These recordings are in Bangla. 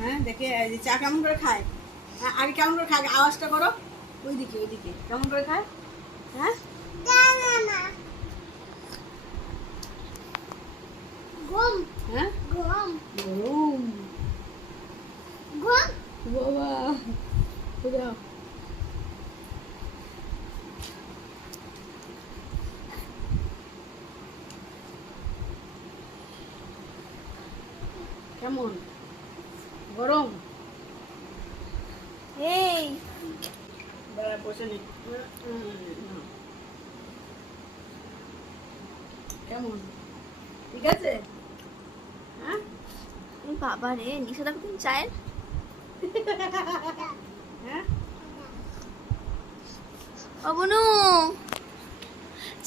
হ্যাঁ দেখে চা কেমন করে খায়? হ্যাঁ আগে কেমন করে খায়? আওয়াজটা করো। ওইদিকে ওইদিকে। কেমন করে খায়? হ্যাঁ? হ্যাঁ? বাবা কেমন? গরম। এই। দাঁড়া বসে নি কেমন? ঠিক আছে? হ্যাঁ? বাবা রে নিষেধ একদিন চায়ের? হ্যাঁ? ও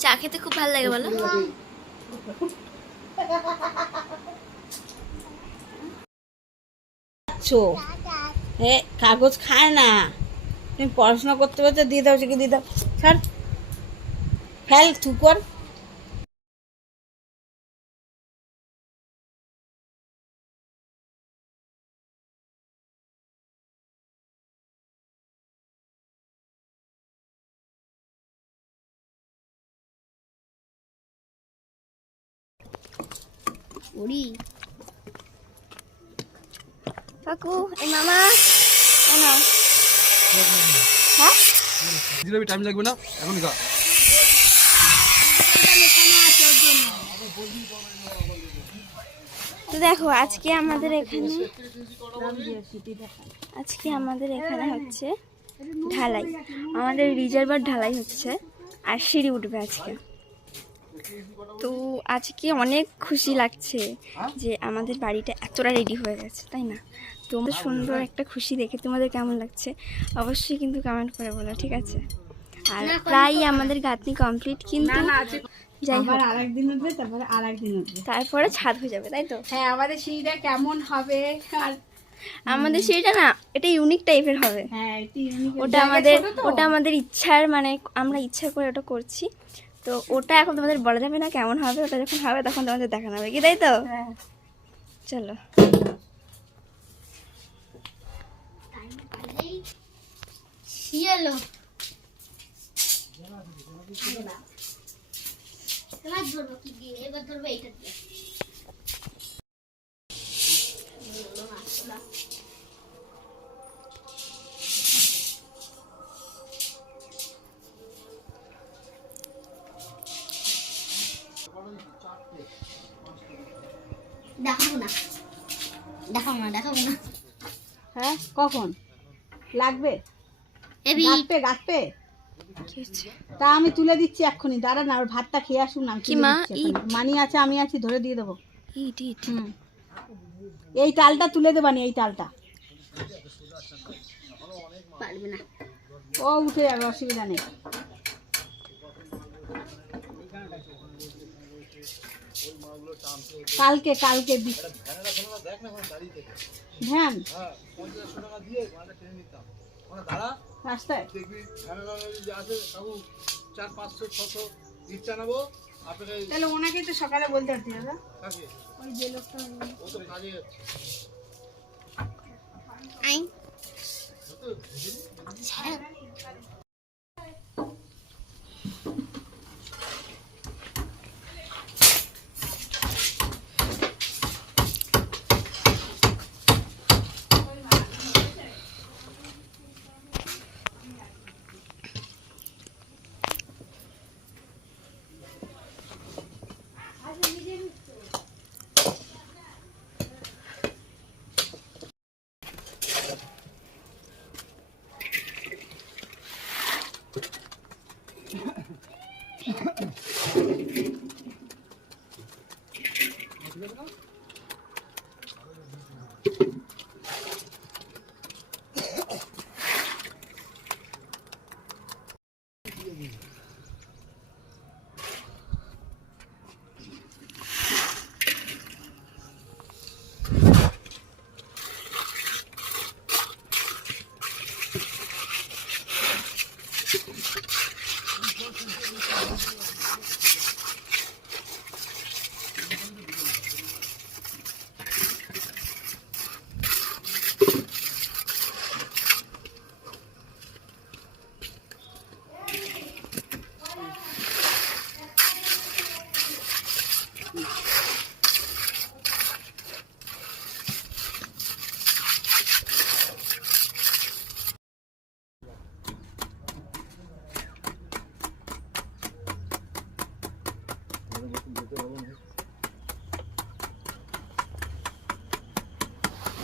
চা খেতে খুব ভালো লাগে বলো। আছো এ, কাগজ খায় না। তুমি পড়াশোনা করতে পারছ, দিয়ে দাও সেকে দিয়ে দাও। ছাড়। ফেল থুকর উড়ি কাকু এই মামা এই নাও। হ্যাঁ? জিরাবি টাইম লাগবে না এখনই খা। তো দেখো আজকে আমাদের এখানে আজকে আমাদের এখানে হচ্ছে ঢালাই। আমাদের রিজার্ভার ঢালাই হচ্ছে আর সিঁড়ি উঠবে আজকে। তো আজকে অনেক খুশি লাগছে যে আমাদের বাড়িটা এতটা রেডি হয়ে গেছে তাই না? তোমাদের সুন্দর একটা খুশি দেখে তোমাদের কেমন লাগছে অবশ্যই কিন্তু কমেন্ট করে বলো ঠিক আছে? আর প্রায় আমাদের গাঁথনি কমপ্লিট কিন্তু যাই হোক আবার আর একদিন উঠবে তারপরে আর একদিন উঠবে। তারপরে ছাদ হয়ে যাবে তাই তো? হ্যাঁ আমাদের সিঁড়িটা কেমন হবে? আর আমাদের সেটা না এটা ইউনিক টাইপের হবে। হ্যাঁ ওটা আমাদের ওটা আমাদের ইচ্ছার মানে আমরা ইচ্ছা করে ওটা করছি। তো ওটা এখন তোমাদের বলা যাবে না কেমন হবে ওটা যখন হবে তখন তোমাদের দেখানো হবে কি তাই তো? হ্যাঁ চলো দেখাবো না। দেখাবো না দেখাবো না। হ্যাঁ কখন? লাগবে? এবি গাঁটবে গাঁটবে তা আমি তুলে দিচ্ছি এক্ষুনি দাঁড়া না ওর ভাতটা খেয়ে আসুন না কি মা? মানি আছে আমি আছি ধরে দিয়ে দেবো। এই টালটা তুলে দেবানি এই পারবে না। ও উঠে যাবে অসুবিধা নেই। কালকে কালকে ভ্যান? রাস্তায়? দেখবি আছে কাকু চার পাঁচশো ছশো ইচ্ছা নেব তাহলে ওনাকেই তো সকালে বলতে পারতি দাদা। ওই যে লোকটা। ও তো কাজে যাচ্ছে।